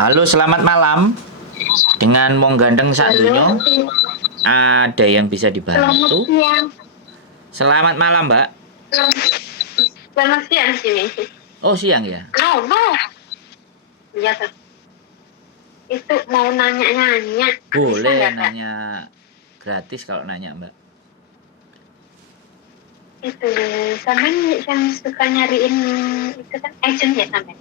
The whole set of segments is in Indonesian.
Halo, selamat malam. Dengan Wong Gandeng sak Halo, dunyo, ada yang bisa selamat dibantu? siang. Selamat malam, Mbak. Selamat, selamat siang sini. Oh, siang ya? No, no. Iya, Kak. Itu mau nanya-nanya. Bisa Boleh nggak, Kak? nanya gratis kalau nanya, Mbak. Itu, sampean yang suka nyariin itu kan agent ya, sampean?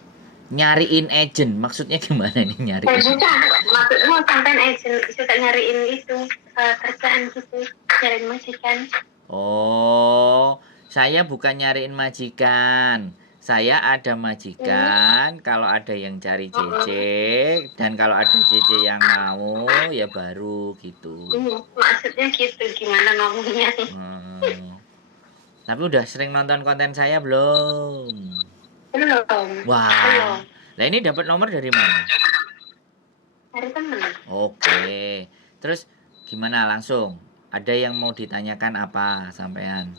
Nyariin agent, maksudnya gimana nih nyariin? Bukan. Maksudnya sampean agent suka nyariin itu kerjaan gitu, nyariin majikan. Oh, saya bukan nyariin majikan. Saya ada Hmm. majikan, kalau ada yang cari CC, Oh, dan kalau ada CC yang mau, ya baru gitu. maksudnya gitu, gimana ngomongnya? Hmm. Tapi udah sering nonton konten saya belum? Belum, Wah, belum. lah ini dapat nomor dari mana? Hari temen. Oke, terus gimana langsung? Ada yang mau ditanyakan apa sampean?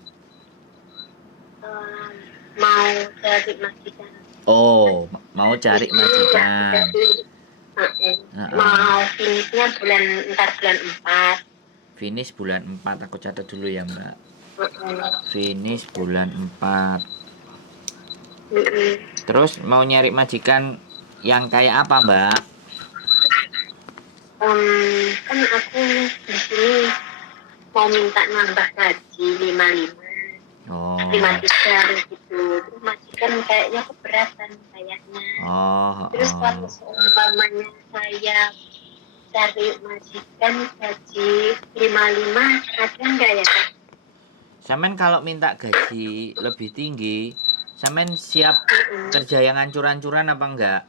um, mau cari majikan Oh, mau cari udah majikan. jadi Heeh. mau finishnya bulan 4. Finish bulan 4, aku catat dulu ya, Mbak. Mm-mm. Finish bulan 4. Mm-mm. Terus mau nyari majikan yang kayak apa, Mbak? Kan aku di sini mau minta nambah gaji 55 Oh. 53 gitu, terus majikan kayaknya keberatan kayaknya. Oh, Terus kalau oh. seumpamanya saya cari majikan gaji 55 ada nggak ya, Kak? Samen kalau minta gaji lebih tinggi, samen siap Mm-mm. kerja yang ancur-ancuran apa enggak?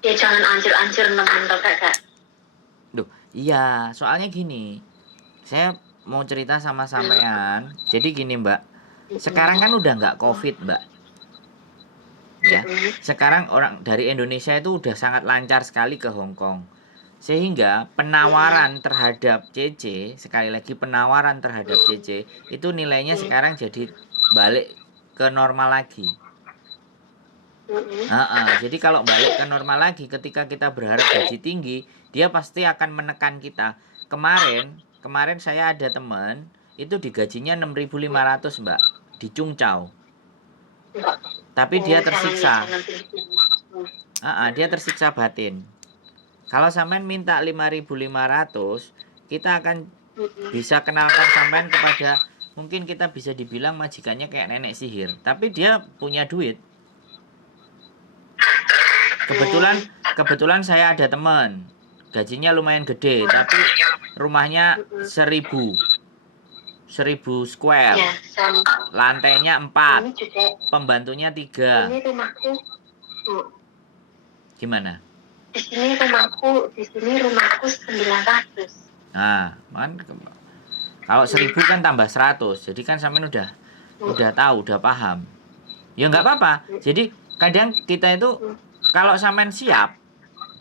Ya jangan ancur-ancur nemen toh, Kak. Duh, iya, soalnya gini. Saya mau cerita sama sampean. Jadi gini, Mbak. Sekarang kan udah nggak COVID, Mbak. Ya. Sekarang orang dari Indonesia itu udah sangat lancar sekali ke Hong Kong. Sehingga penawaran terhadap CC, sekali lagi penawaran terhadap CC, itu nilainya sekarang jadi balik ke normal lagi. Jadi kalau balik ke normal lagi, ketika kita berharap gaji tinggi, dia pasti akan menekan kita. Kemarin saya ada teman, itu digajinya 6.500 Mbak, di Cungcau. Tapi dia Jangan ya, tersiksa. jangan tinggi. Dia tersiksa batin. Kalau sampean minta 5.500, kita akan bisa kenalkan sampean kepada, mungkin kita bisa dibilang majikannya kayak nenek sihir, tapi dia punya duit. Kebetulan saya ada teman gajinya lumayan gede, tapi rumahnya 1000 square, Ya, sama. lantainya 4, Ini juga, pembantunya 3. ini rumahku. Gimana? Di sini rumahku 900. Nah, kan kalau 1000 kan tambah 100, jadi kan sampean udah tahu, udah paham. Ya nggak apa-apa. Jadi kadang kita itu kalau sampean siap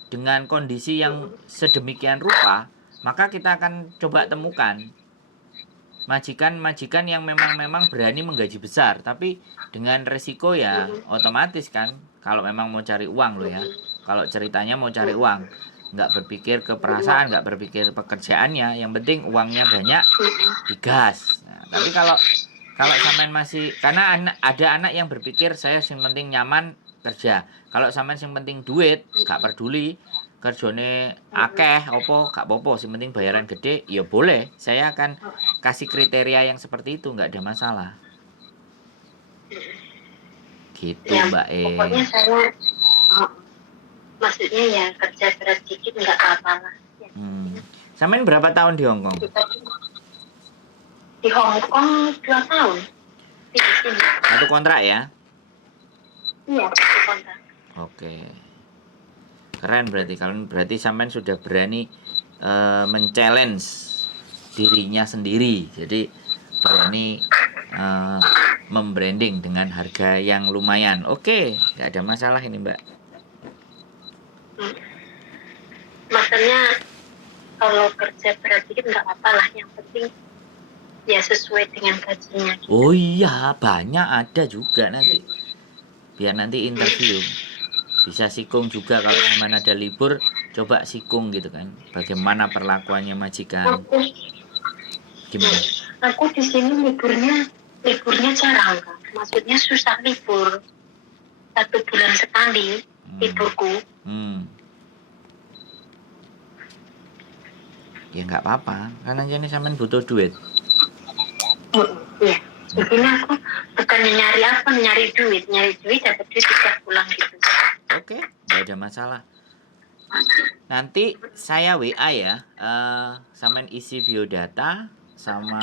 dengan kondisi yang sedemikian rupa, maka kita akan coba temukan majikan-majikan yang memang berani menggaji besar, tapi dengan resiko ya otomatis kan, kalau memang mau cari uang loh ya. Kalau ceritanya mau cari uang, nggak berpikir ke perasaan, nggak berpikir pekerjaannya, yang penting uangnya banyak, digas. Nah, tapi kalau kalau sampean masih, karena ada anak yang berpikir saya yang penting nyaman kerja. Kalau sampean yang penting duit, gak peduli kerjone akeh opo gak popo, yang penting bayaran gede, ya boleh. Saya akan kasih kriteria yang seperti itu, nggak ada masalah. Gitu, Ya, Mbak pokoknya saya, oh, maksudnya ya kerja berat dikit nggak apa-apa lah. Ya, Sampean berapa tahun di Hong Kong? di Hong Kong 2 tahun. Di sini. Satu kontrak ya? Iya, di kontrak. Oke. Keren berarti. Kalau berarti sampean sudah berani men-challenge dirinya sendiri. Jadi berani membranding dengan harga yang lumayan. Oke, nggak ada masalah ini, Mbak. Maksudnya kalau kerja berat dikit nggak apa-apa lah. Yang penting ya sesuai dengan gajinya. Oh iya, banyak ada juga nanti. Biar nanti interview. Bisa sikung juga kalau mana ada libur, coba sikung gitu kan. Bagaimana perlakuannya majikan? Aku, Gimana? aku di sini liburnya jarang kan. Maksudnya susah libur. 1 bulan sekali liburku. Ya nggak apa-apa, kan aja nih sampean butuh duit. Iya. Sebenarnya aku bukannya nyari duit dapat duit bisa pulang gitu. Oke, nggak ada masalah. Nanti saya WA ya, sampean isi biodata sama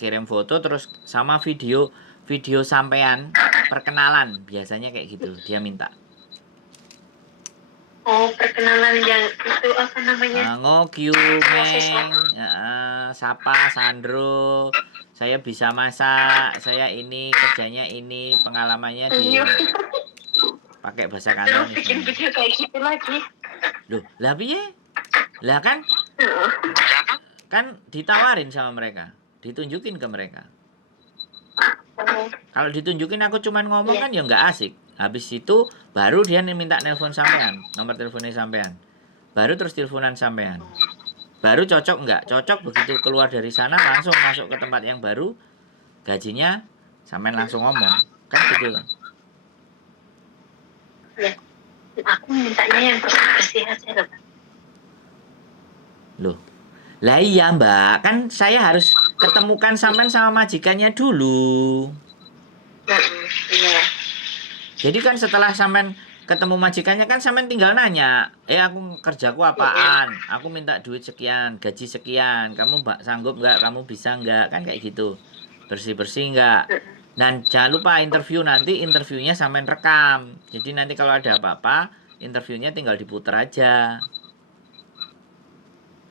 kirim foto terus sama video sampean perkenalan, biasanya kayak gitu dia minta. Oh, perkenalan yang itu apa namanya? Ngokyu, Meng, Sapa, Sandro, saya bisa masak, saya ini kerjanya ini, pengalamannya di pakai bahasa Terus Kanton. bikin video kayak gitu lagi. Loh, lah piye? Lah kan ditawarin sama mereka, ditunjukin ke mereka. Kalau ditunjukin aku cuman ngomong kan ya nggak asik. Habis itu baru dia minta nelpon sampean, nomor teleponnya sampean. Baru terus teleponan sampean. Baru cocok nggak? Cocok, begitu keluar dari sana langsung masuk ke tempat yang baru, gajinya sampean langsung ngomong. Kan gitu loh. Ya. Aku mintanya yang bersih-bersih aja loh. Loh. Lah iya mbak, kan saya harus ketemukan sampean sama majikannya dulu. Iya. Jadi kan setelah sampean ketemu majikannya kan sampean tinggal nanya, aku kerjaku apaan, aku minta duit sekian, gaji sekian, kamu sanggup nggak, kamu bisa nggak, kan kayak gitu, bersih nggak. Dan jangan lupa interviewnya sampean rekam, jadi nanti kalau ada apa-apa interviewnya tinggal diputer aja.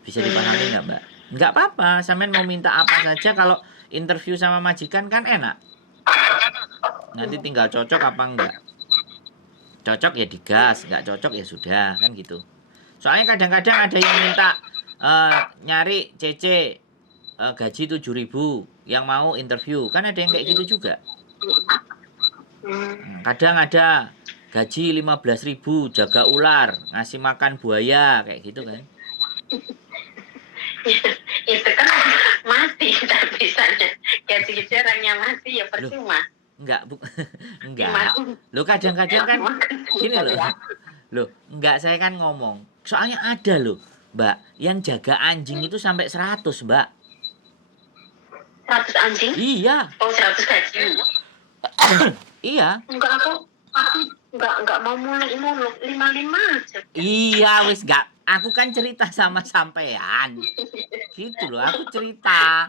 Bisa dipahami nggak mbak? Nggak apa-apa, sampean mau minta apa saja, kalau interview sama majikan kan enak. Nanti tinggal cocok apa enggak. Cocok ya digas, nggak cocok ya sudah, kan gitu. Soalnya kadang-kadang ada yang minta nyari CC gaji 7.000 yang mau interview, kan ada yang kayak gitu juga. Kadang ada gaji 15.000 jaga ular, ngasih makan buaya, kayak gitu kan. Itu kan mati tapi misalnya gaji orangnya mati ya percuma. Enggak. Lo kadang-kadang kan gini loh. Loh, enggak, saya kan ngomong. Soalnya ada loh, Mbak, yang jaga anjing itu sampai 100, Mbak. 100 anjing? Iya. Oh, 100 gaji. Iya. Enggak, aku enggak mau muluk 55 aja. Iya, wis enggak. Aku kan cerita sama sampean. Gitu loh, aku cerita.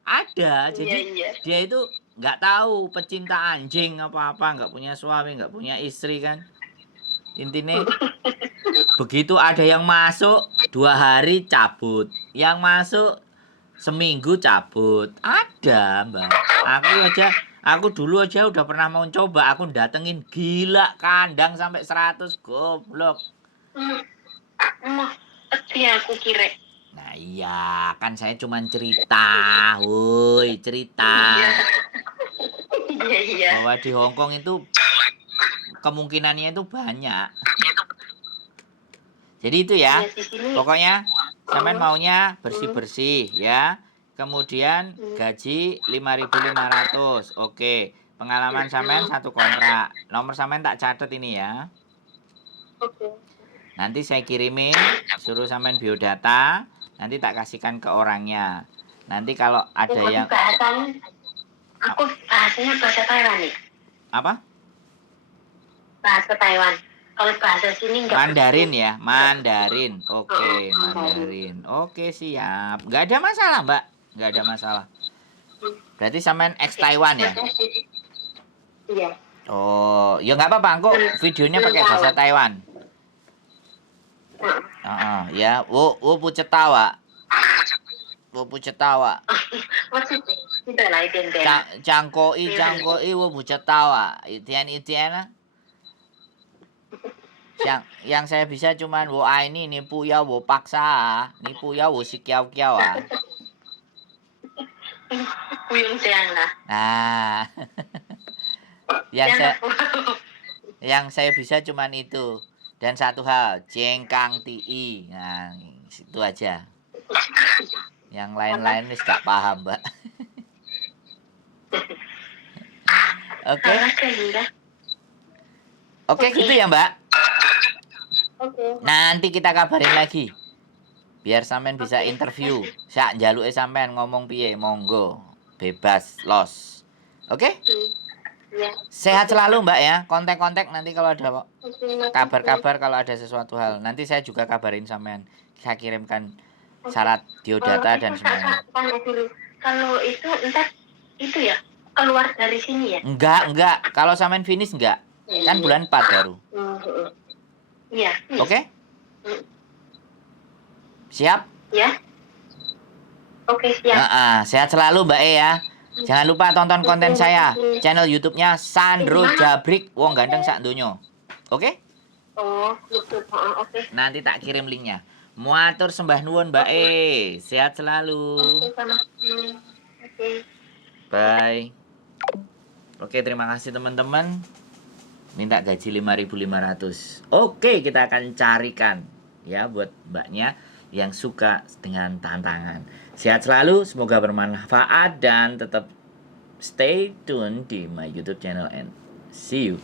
Ada, jadi dia itu nggak tahu pecinta anjing apa-apa, nggak punya suami, nggak punya istri kan. Intinya begitu ada yang masuk 2 hari cabut, yang masuk seminggu cabut, ada mbak. Aku dulu aja udah pernah mau coba, aku datengin gila kandang sampai 100, goblok. Aku kira. Nah iya, kan saya cuma cerita, woi cerita. Iya. Bahwa di Hongkong itu kemungkinannya itu banyak. Jadi itu ya, pokoknya sampean maunya bersih-bersih ya. Kemudian gaji 5.500, oke. Pengalaman sampean 1 kontrak. Nomor sampean tak catat ini ya. Oke. Nanti saya kirimin, suruh sampean biodata. Nanti tak kasihkan ke orangnya. Nanti kalau ada yang aku bahasanya bahasa Taiwan nih. Apa? Bahasa Taiwan. Kalau bahasa sini enggak. Mandarin ya, Mandarin. Oke, Mandarin. Oke, siap. Nggak ada masalah, Mbak. Nggak ada masalah. Berarti sampean ex Taiwan ya? Iya. Oh, ya nggak apa-apa. Kok videonya pakai bahasa Taiwan? Ya, wo不知道啊，我不知道啊。再来一点点。讲国语我不知道啊，一天啊。yang saya bisa cuman wo ai ni不要我paksa啊，你不要我sikiao啊。不用这样啦。Nah, yang saya Yang saya bisa cuman itu. Dan satu hal, jengkang TI. Nah, itu aja. Yang lain-lain wis gak paham, Mbak. Oke. Oke, gitu ya, Mbak. Oke. Nanti kita kabarin lagi. Biar sampean bisa interview. Sak njaluke sampean ngomong piye, monggo. Bebas, los. Oke? Ya. Sehat selalu, Mbak ya. Kontak-kontak nanti kalau ada Oke. kabar-kabar kalau ada sesuatu hal. Nanti saya juga kabarin sampean. Saya kirimkan syarat biodata dan semuanya. Tanya dulu. Kalau itu entar itu ya keluar dari sini ya? Enggak. Kalau sampean finish enggak. Kan bulan 4 baru. Iya. Oke? Siap? Ya. Oke, siap. Sehat selalu Mbak E ya. Jangan lupa tonton konten saya. Channel YouTube-nya Sandro Jabrik Wong Ganteng Sak Donyo. Oke? Oh, YouTube. Oke. Nanti tak kirim linknya. Muatur sembah nuwun Mbak E. Sehat selalu. Oke. Bye. Oke, terima kasih teman-teman. Minta gaji 5.500. Oke, kita akan carikan ya buat mbaknya yang suka dengan tantangan. Sehat selalu, semoga bermanfaat dan tetap stay tune di my YouTube channel and see you.